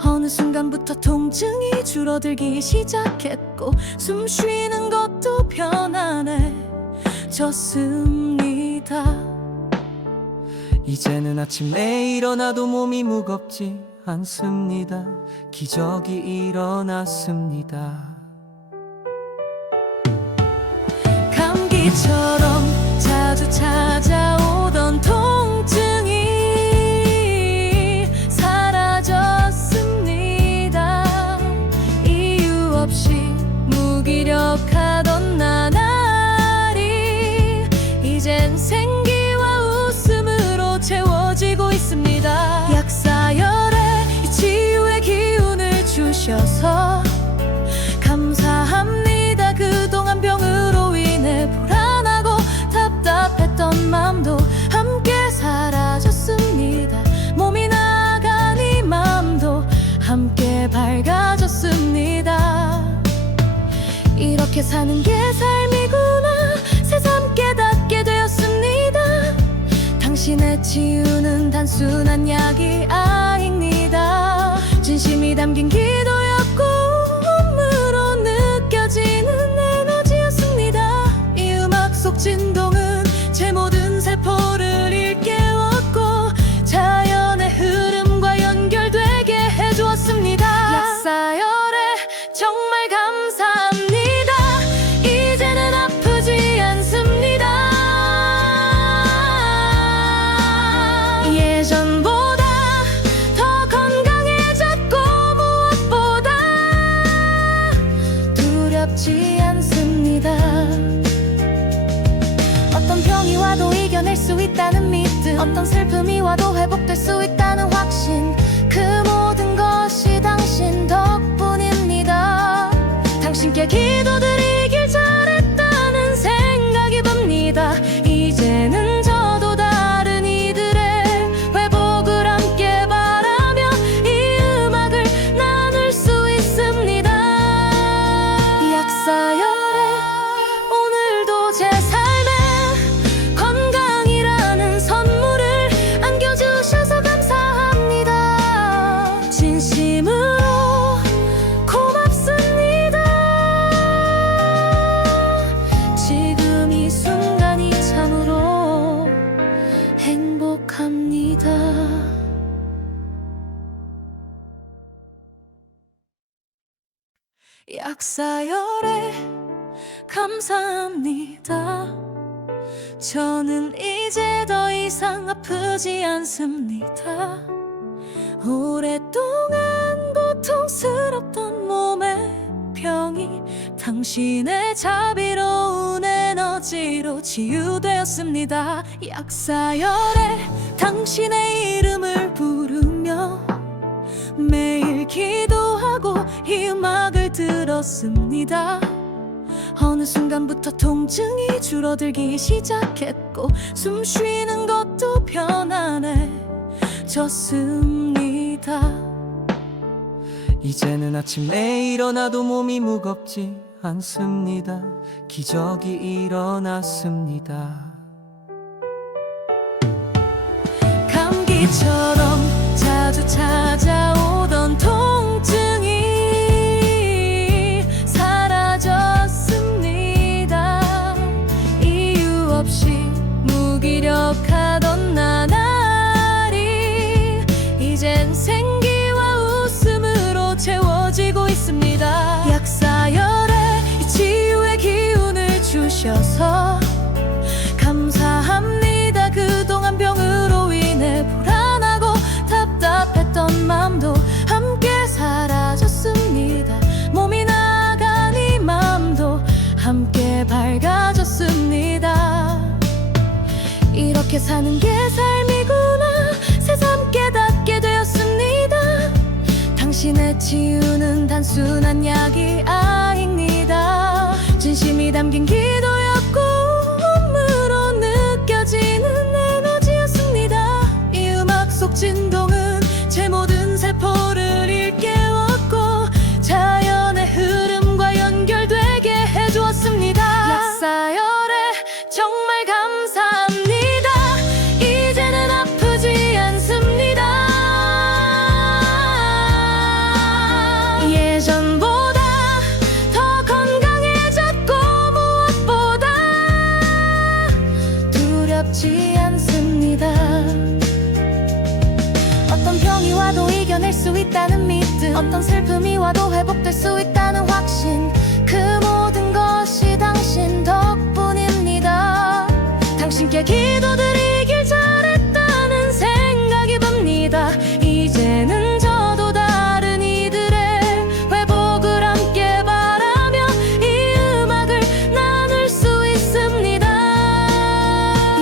어느 순간부터 통증이 줄어들기 시작했고 숨 쉬는 것도 편안해졌습니다. 이제는 아침에 일어나도 몸이 무겁지 않습니다. 기적이 일어났습니다. 감기처럼 자주 찾아오던 통증이 사라졌습니다. 이유 없이 무기력하던 나날이 이젠 생기와 웃음으로 채워지고 있습니다. 약사열에 이 치유의 기운을 주셔서 감사합니다. 그동안 병으로 인해 불안하고 답답했던 마음도 함께 사라졌습니다. 몸이 나간 이 마음도 함께 밝아졌습니다. 이렇게 사는 게 삶이구나 새삼 깨닫게 되었습니다. 당신의 치유는 단순한 약이 아닙니다. 진심이 담긴 기도였고 몸으로 느껴지는 에너지였습니다. 이 음악 속 진동은 제 모든 세포를 일깨웠고 자연의 흐름과 연결되게 해주었습니다. 약사열에 정말 감사합니다. 이제는 아프지 않습니다. 예전보다 더 건강해졌고 무엇보다 두렵지 않습니다. 어떤 병이 와도 이겨낼 수 있다는 믿음, 어떤 슬픔이 와도 회복될 수 있다는 확신, 그 모든 것이 당신 덕분입니다. 당신께 기도드리길 잘했다는 생각이 듭니다. 이제는 저도 다른 이들의 회복을 함께 바라며 이 음악을 나눌 수 있습니다. 약사열에 오늘도 제 삶에 건강이라는 선물을 안겨주셔서 감사합니다. 진심으로 고맙습니다. 지금 이 순간이 참으로 행복합니다. 약사열에 감사합니다. 감사합니다. 저는 이제 더 이상 아프지 않습니다. 오랫동안 고통스럽던 몸의 병이 당신의 자비로운 에너지로 치유되었습니다. 약사열에 당신의 이름을 부르며 매일 기도하고 이 음악을 들었습니다. 어느 순간부터 통증이 줄어들기 시작했고 숨 쉬는 것도 편안해졌습니다. 이제는 아침에 일어나도 몸이 무겁지 않습니다. 기적이 일어났습니다. 감기처럼 자주 찾아오던 통증이 사라졌습니다. 이유 없이 무기력하던 나날이 이젠 생기와 웃음으로 채워지고 있습니다. 약사열에 이 치유의 기운을 주셔서 감사합니다. 그동안 병으로 인해 불안하고 답답했던 마음도 함께 사라졌습니다. 몸이 나간 이 마음도 함께 밝아졌습니다. 이렇게 사는 게 삶이구나 새삼 깨닫게 되었습니다. 당신의 치유는 단순한 약이 아닙니다. 진심이 담긴 기도였고 몸으로 느껴지는 에너지였습니다. 이 음악 속 진동은 제 모든 세포를 일깨웠고 자연의 흐름과 연결되게 해주었습니다. 약사열에 정말 감사합니다. 이제는 아프지 않습니다. 예전보다 더 건강해졌고 무엇보다 두렵지 않습니다. 어떤 병이 와도 이겨낼 수 있다는 믿음, 어떤 슬픔이 와도 회복될 수 있다는 확신, 그 모든 것이 당신 덕분입니다. 당신께 기도드리길 잘했다는 생각이 듭니다. 이제는 저도 다른 이들의 회복을 함께 바라며 이 음악을 나눌 수 있습니다.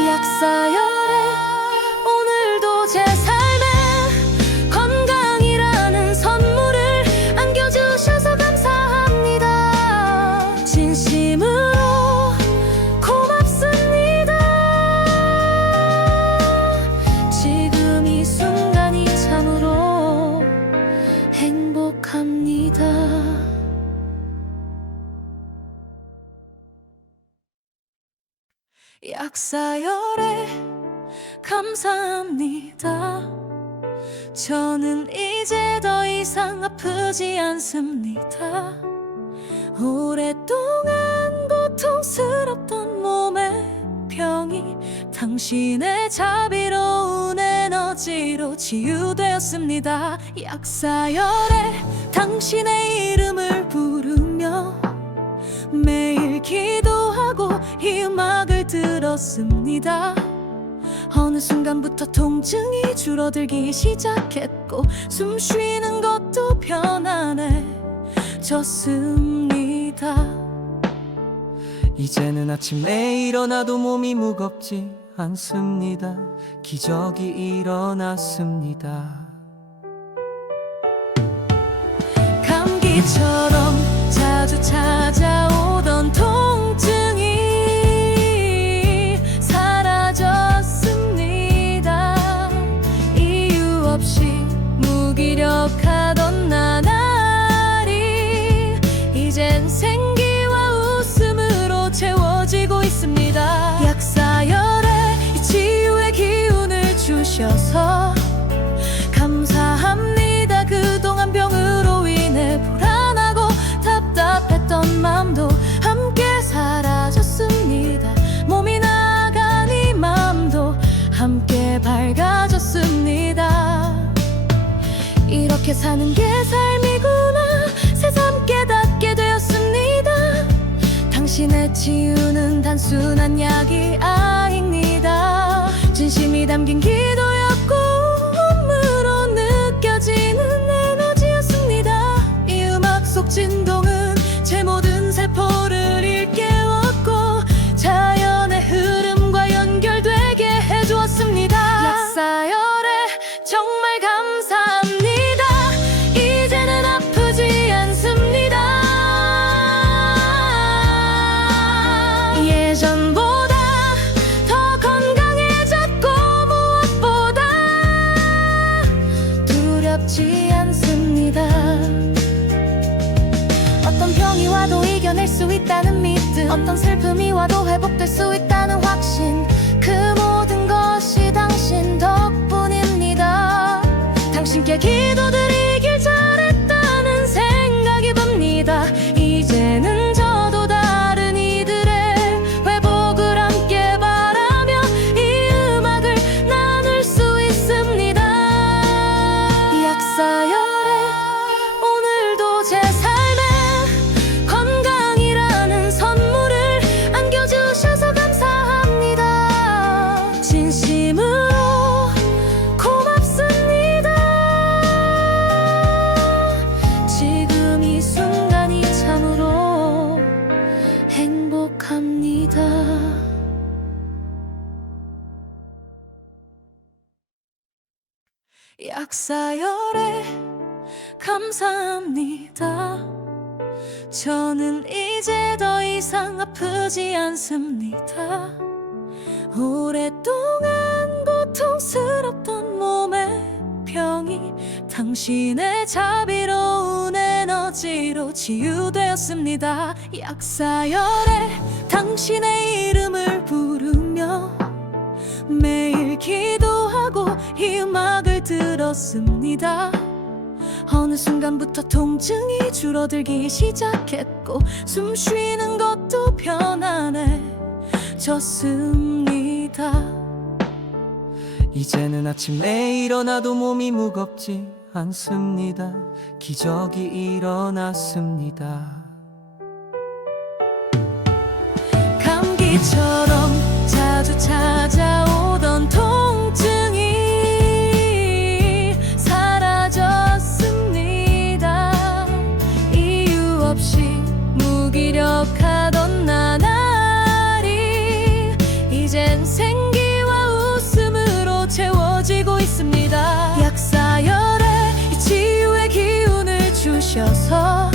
약사열에 오늘도 제 삶에 건강이라는 선물을 안겨주셔서 감사합니다. 진심으로 고맙습니다. 지금 이 순간이 참으로 행복합니다. 약사열에 감사합니다. 저는 이제 더 이상 아프지 않습니다. 오랫동안 고통스럽던 몸의 병이 당신의 자비로운 에너지로 치유되었습니다. 약사열에 당신의 이름을 부르며 매일 기도하고 이 음악을 들었습니다. 어느 순간부터 통증이 줄어들기 시작했고 숨 쉬는 것도 편안해졌습니다. 이제는 아침에 일어나도 몸이 무겁지 않습니다. 기적이 일어났습니다. 감기처럼 자주 찾아오던 통증이 사라졌습니다. 이유 없이 무기력하던 나날이 이젠 생기와 웃음으로 채워지고 있습니다. 약사열에 이 치유의 기운을 주셔서 감사합니다. 그동안 병으로 인해 불안하고 답답했던 마음도 함께 사라졌습니다. 몸이 나간 이 마음도 함께 밝아졌습니다. 이렇게 사는 게 삶이구나 새삼 깨닫게 되었습니다. 당신의 치유 치유는 단순한 약이 아닙니다. 진심이 담긴 기도였고 음으로 느껴지는 에너지였습니다. 이 음악 속 진동은 제 모든 세포를 일깨웠고 자연의 흐름과 연결되게 해주었습니다. 약사열에 정말 감사합니다. 이제는 아프지 않습니다. 예전보다 더 건강해졌고 무엇보다 두렵지 않습니다. 어떤 병이 와도 이겨낼 수 있다는 믿음, 어떤 슬픔이 와도 회복될 수 있다는 확신, 그 모든 것이 당신 덕분입니다. 당신께 기도드리길 잘했다는 생각이 듭니다. 이제는 저도 다른 이들의 회복을 함께 바라며 이 음악을 나눌 수 있습니다. 약사열에 오늘도 제 삶에 건강이라는 선물을 안겨주셔서 감사합니다. 진심으로 고맙습니다. 지금 이 순간이 참으로 행복합니다. 약사열에 감사합니다. 저는 이제 더 이상 아프지 않습니다. 오랫동안 고통스럽던 몸의 병이 당신의 자비로운 에너지로 치유되었습니다. 약사열에 당신의 이름을 부르며 매일 기도하고 이 음악을 들었습니다. 어느 순간부터 통증이 줄어들기 시작했고 숨 쉬는 것도 편안해졌습니다. 이제는 아침에 일어나도 몸이 무겁지 않습니다. 기적이 일어났습니다. 감기처럼 자주 찾아오던 통증이 사라졌습니다. 이유 없이 무기력하던 나날이 이젠 생기와 웃음으로 채워지고 있습니다. 약사열에 이 치유의 기운을 주셔서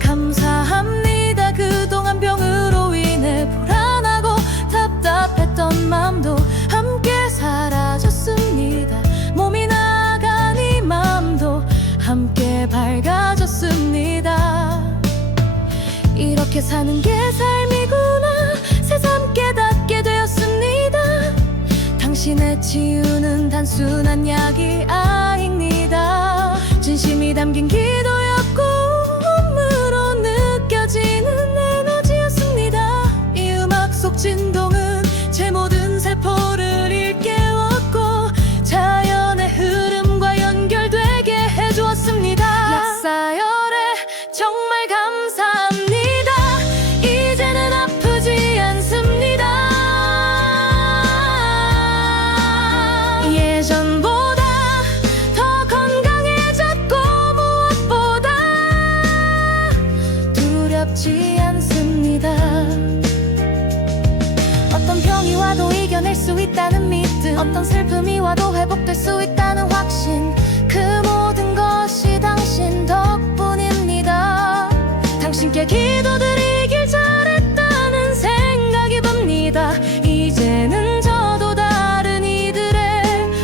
감사합니다. 그동안 병으로 인해 불안하고 답답했던 마음도 함께 사라졌습니다. 몸이 나간 이 마음도 함께 밝아졌습니다. 이렇게 사는 게 삶이구나 새삼 깨닫게 되었습니다. 당신의 치유는 단순한 약이 아닙니다. 진심이 담긴 기도였고 음으로 느껴지는 에너지였습니다. 이 음악 속 진동은 제 모든 세포를 일깨웠고 자연의 흐름과 연결되게 해주었습니다. 약사열에 정말 감사합니다. 이제는 아프지 않습니다. 예전보다 더 건강해졌고 무엇보다 두렵지 않습니다. 어떤 병이 와도 이겨낼 수 있다는 믿음, 어떤 슬픔이 와도 회복될 수 있다는 확신, 그 모든 것이 당신 덕분입니다. 당신께 기도드리길 잘했다는 생각이 듭니다. 이제는 저도 다른 이들의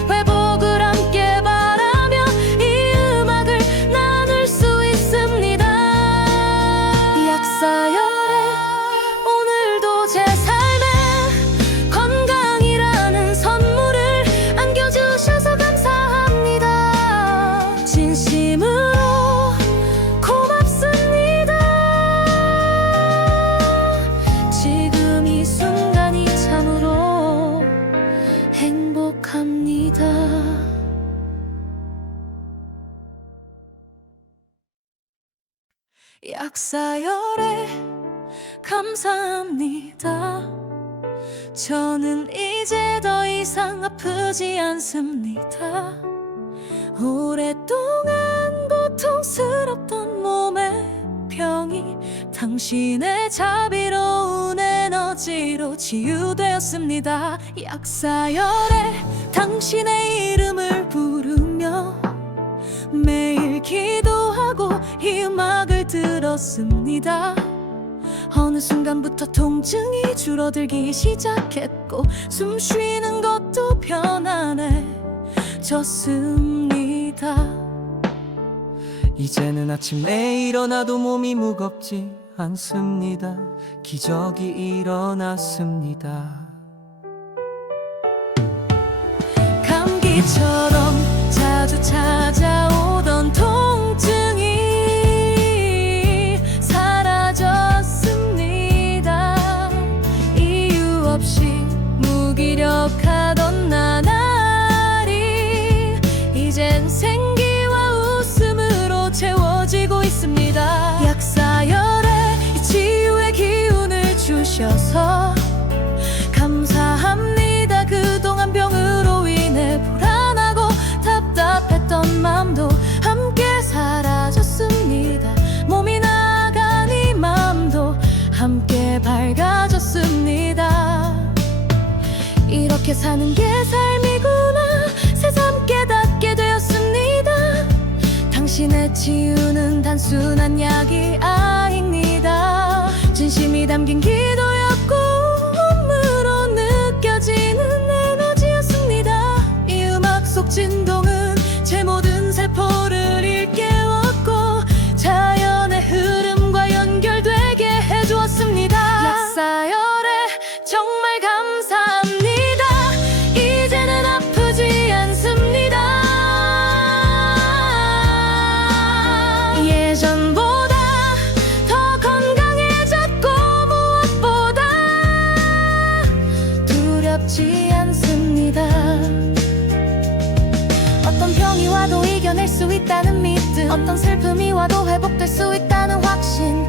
회복을 함께 바라며 이 음악을 나눌 수 있습니다. 약사열에 오늘도 제 삶에 건강이라는 선물을 안겨주셔서 감사합니다. 진심으로 고맙습니다. 지금 이 순간이 참으로 행복합니다. 약사열에 감사합니다. 저는 이제 더 이상 아프지 않습니다. 오랫동안 고통스럽던 몸의 병이 당신의 자비로운 에너지로 치유되었습니다. 약사열에 당신의 이름을 부르며 매일 기도하고 이 음악을 들었습니다. 어느 순간부터 통증이 줄어들기 시작했고 숨 쉬는 것도 편안해졌습니다. 이제는 아침에 일어나도 몸이 무겁지 않습니다. 기적이 일어났습니다. 감기처럼 자주 찾아오던 통증이 사라졌습니다. 이유 없이 무기력하던 나날이 이젠 생기와 웃음으로 채워지고 있습니다. 약사열에 이 치유의 기운을 주셔서 감사합니다. 그동안 병으로 인해 불안하고 답답했던 마음도 함께 사라졌습니다. 몸이 나간 이 마음도 함께 밝아졌습니다. 이렇게 사는 게 삶이구나 새삼 깨닫게 되었습니다. 당신의 치유는 단순한 약이 아닙니다. 진심이 담긴 기도였고 몸으로 느껴지는 에너지였습니다. 이 음악 속 진동은 제 모든 세포를 일깨웠고 자연의 흐름과 연결되게 해주었습니다. 약사열에 정말 감사합니다. 이제는 아프지 않습니다. 예전보다 더 건강해졌고 무엇보다 두렵지 않습니다. 어떤 병이 와도 이겨낼 수 있다는 믿음, 어떤 슬픔이 와도 회복될 수 있다는 확신,